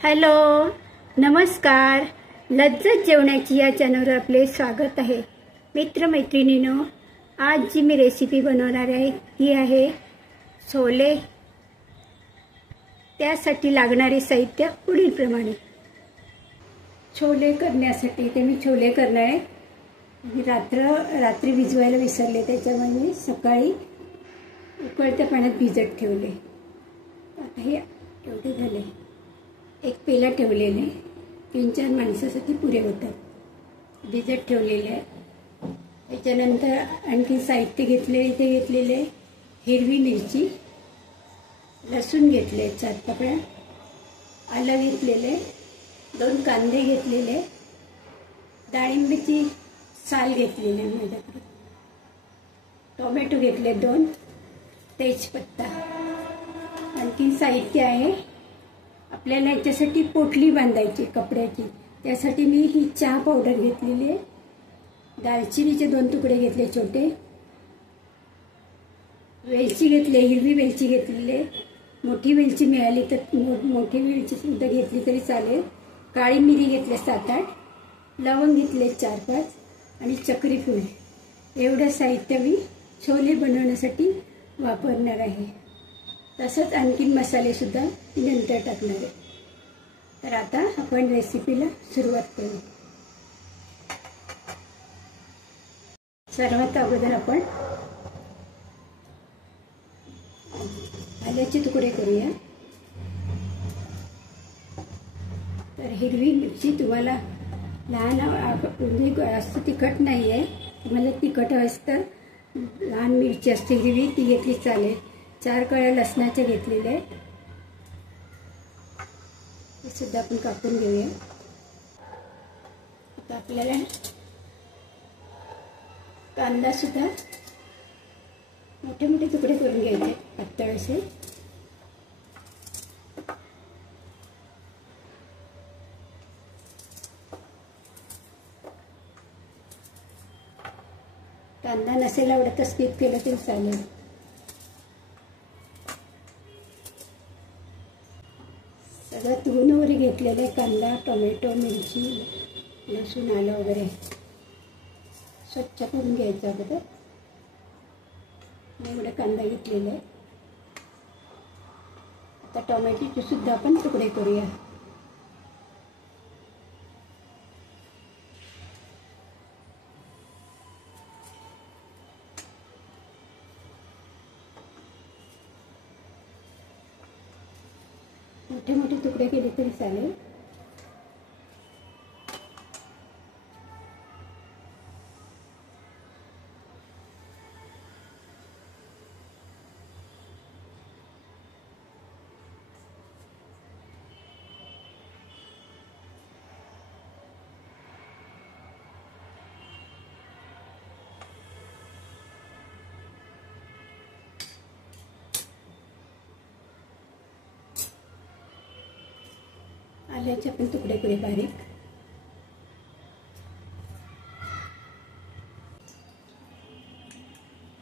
Hello, नमस्कार. लज्जत जेवणाची या चॅनलवर आपले स्वागत आहे. मित्रमैत्रिणींनो, आज जी मी रेसिपी बनवणार आहे ती आहे छोले. त्यासाठी लागणारे साहित्य पुढीलप्रमाणे. छोले करण्यासाठी ते मी छोले करणार आहे. मी रात्री भिजवायला विसरले, त्याच्यामुळे सकाळी उकळत्या पाण्यात भिजत ठेवले. आता हे एवढे झाले. एक पेला ठेवलेले, 3-4 माणसासाठी पुरे होतात. भिजत ठेवलेले. त्याच्यानंतर आणखी साहित्य घेतले. इथे घेतलेले हिरवी मिरची, लसूण घेतले 4 पाकळ्या, आलं घेतलेले, 2 कांदे घेतलेले, डाळिंबीची साल घेतलेली माझ्याकडे, टोमॅटो घेतले 2, तेजपत्ता. आणखी साहित्य आहे आपल्याला याच्यासाठी पोटली बांधायची कपड्याची. त्यासाठी मी ही चहा पावडर घेतलेली आहे. दालचिनीचे 2 तुकडे घेतले छोटे, वेलची घेतली, हिरवी वेलची घेतलेली. मोठी वेलची मिळाली तर मोठी वेलची सुद्धा घेतली तरी चालेल. काळी मिरी घेतले 7-8, लवंग घेतले 4-5 आणि चक्री फूल. एवढं साहित्य मी छोले बनवण्यासाठी वापरणार आहे. तसंच आणखीन मसाले सुद्धा नंतर टाकणार आहे. तर आता आपण रेसिपीला सुरुवात करू. सर्वात अगोदर आपण आल्याचे तुकडे करूया. तर हिरवी मिरची तुम्हाला लहान जास्त तिखट नाही आहे. तुम्हाला तिखट असतं लहान मिरची असते हिरवी, ती घेतली चालेल. 4 कळ्या लसणाच्या घेतलेल्या आहेत. हे सुद्धा आपण कापून घेऊया. आता आपल्याला कांदा सुद्धा मोठे मोठे तुकडे करून घ्यायचे, पातळ असे. कांदा नसेल आवडत तर स्किप केलं तरी चालेल. सगळं धुवून वगैरे घेतलेले कांदा, टोमॅटो, मिरची, लसूण, आलं वगैरे स्वच्छ करून घ्यायचं अगोदर. एवढं कांदा घेतलेला आहे. आता टोमॅटोचे सुद्धा आपण तुकडे करूया. मोठे मोठे तुकडे केले तरी चालेल. आल्याचे आपण तुकडे करूया बारीक.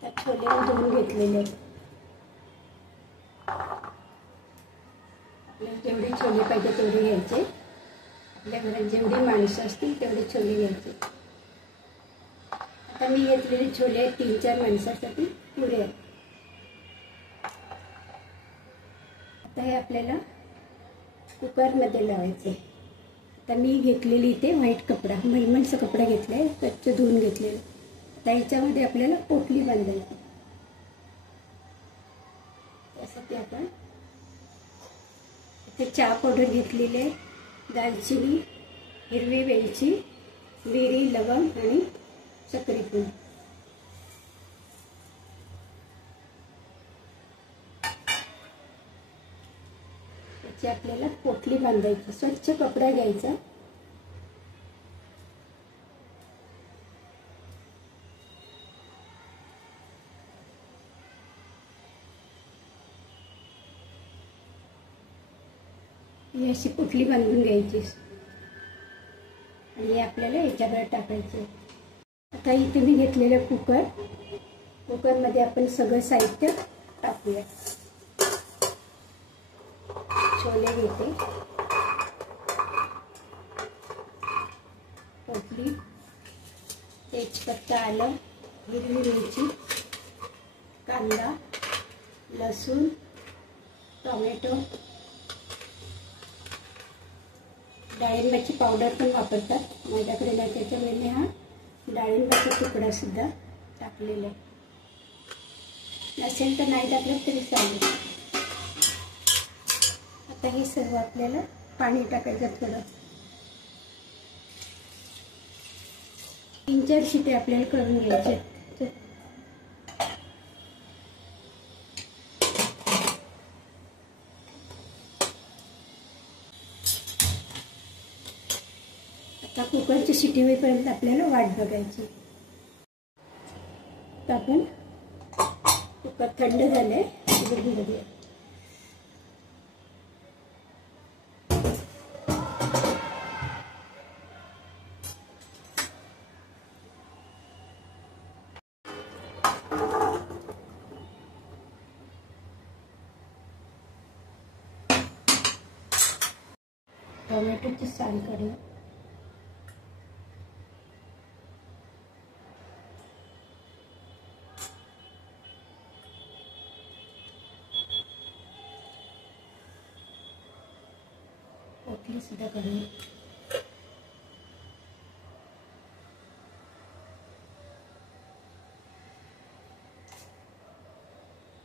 त्यात छोले धुवून घेतलेले आहेत. आपल्याला जेवढे छोले पाहिजे तेवढे घ्यायचे. आपल्या घरात जेवढी माणसं असतील तेवढे छोले घ्यायचे. आता मी घेतलेले छोले 3-4 माणसासाठी पुरे आहेत. आता हे आपल्याला कुकरमध्ये लावायचे. आता मी घेतलेली इथे व्हाईट कपडा, मलमलचा कपडा घेतलाय, स्वच्छ धुवून घेतलेला. आता याच्यामध्ये आपल्याला पोटली बांधायची. त्यासाठी आपण इथे चहा पावडर घेतलेली आहे, दालचिनी, हिरवी वेलची, मिरी, लवंग आणि चक्री फूल. आपल्याला पोटली बांधायची. स्वच्छ कपडा घ्यायचा. ही अशी पोटली बांधून घ्यायची आणि हे आपल्याला याच्यावर टाकायचे. आता इथे मी घेतलेलं कुकरमध्ये आपण सगळं साहित्य टाकूया. छोले घेते. तेजपत्ता, आलं, हिरवी मिरची, कांदा, लसूण, टोमॅटो, डाळिंबाची पावडर पण वापरतात माझ्याकडे नाही, त्याच्यामुळे मी हा डाळिंबाचा तुकडा सुद्धा टाकलेला आहे. नसेल तर नाही टाकलं तरी चालेल. आता हे सर्व आपल्याला पाणी टाकायचं थोडं. 3-4 शिट्या आपल्याला करून घ्यायचे. आता कुकरची शिटी होईपर्यंत आपल्याला वाट बघायची. आता आपण कुकर थंड झाले बघून बघूया. टोमॅटोची साल काढूया. पोटली सुद्धा काढूया.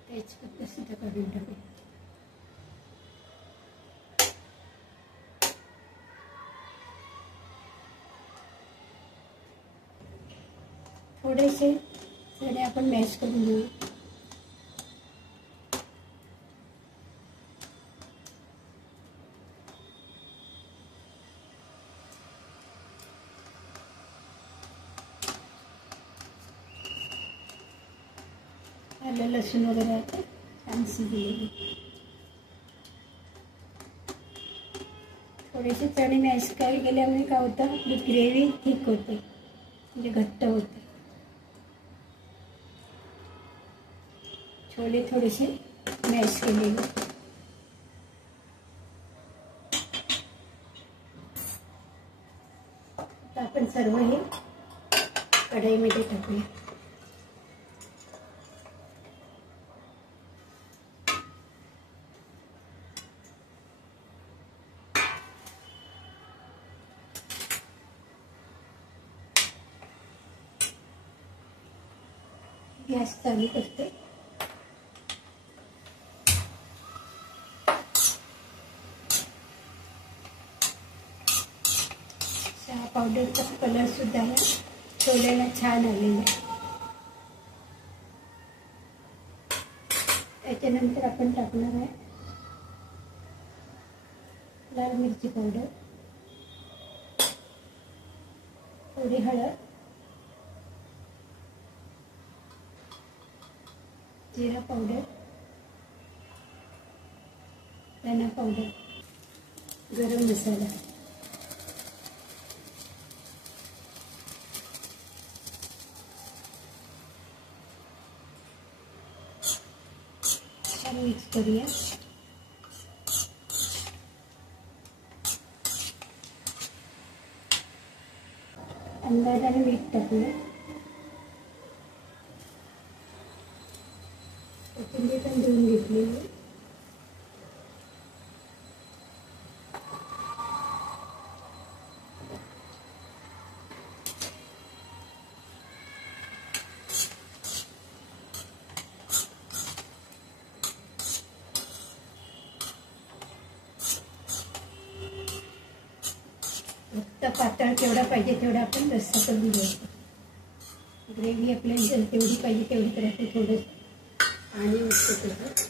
तेजपत्ता सुद्धा काढून टाकूया. थोडेसे चणे आपण मॅश करून घेऊ. आलं लसूण वगैरे आता छान शिजलेली. थोडेसे चणे मॅश केल्यामुळे काय होतं, आपली ग्रेव्ही थिक होते, म्हणजे घट्ट होते. छोले थोडेसे मॅश केलेले. आता आपण सर्व हे कढईमध्ये टाकूया. गॅस चालू करते. चहा पावडरचा कलर सुद्धा या छोल्याला छान आलेला आहे. त्याच्यानंतर आपण टाकणार आहे लाल मिरची पावडर, थोडी हळद, जीरा पावडर, धना पावडर, गरम मसाला. छान मिक्स करूया. अंदाजाने मीठ टाकूया. कोथिंबीर पण धुवून घेतलेली. फक्त पातळ केवढा पाहिजे तेवढा आपण रस्सा करून घ्यायचा. ग्रेव्ही आपल्याला तेवढी पाहिजे तेवढी करायची. थोडं पाणी मिक्स करतो.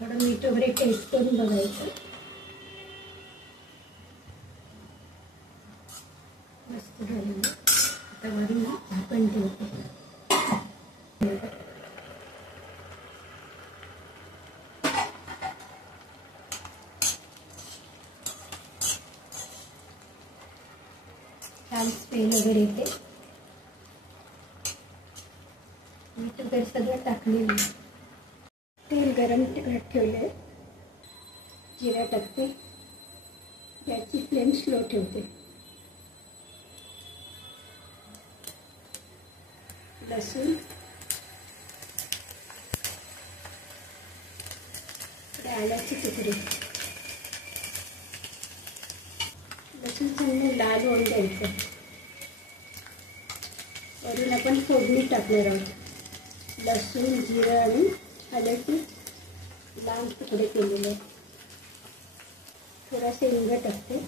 थोडं मीठ वगैरे टेस्ट करून बघायचं. मस्त झालेलं. आता वरून झाकण ठेवतो. छान स्मेल वगैरे येते. मीठ वगैरे सगळं टाकलेलं. तेल गरम ठेवले. जिरा टाकते. गॅसची फ्लेम स्लो ठेवते. लसूण, आल्याची तुकडे. लसूण चांगलं लाल होऊन द्यायचं. वरून आपण फोडणी टाकणार आहोत. लसूण, जिरं आणि आल्याचे लाल तुकडे केलेले. थोडासा हिंग टाकते.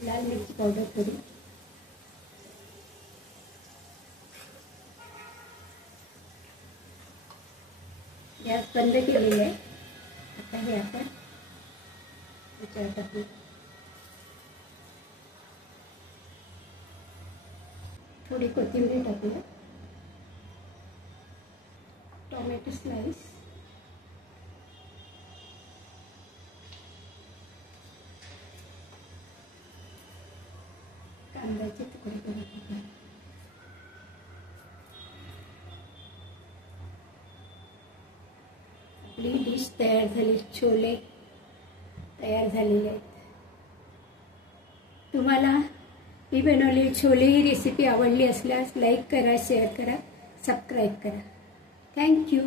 लाल मिरची पावडर थोडी. गॅस बंद केलेला आहे. आता हे आपण त्याच्यावर टाकू. थोडी कोथिंबीर टाकूया. टोमॅटो स्लाइस, कांद्याचे तुकडे करून टाकूया. आपली डिश तयार झाली. छोले तयार झालेले आहेत. तुम्हाला मी बनवलेली छोले ही रेसिपी आवडली असल्यास लाईक करा, शेअर करा, सबस्क्राईब करा. थँक्यू.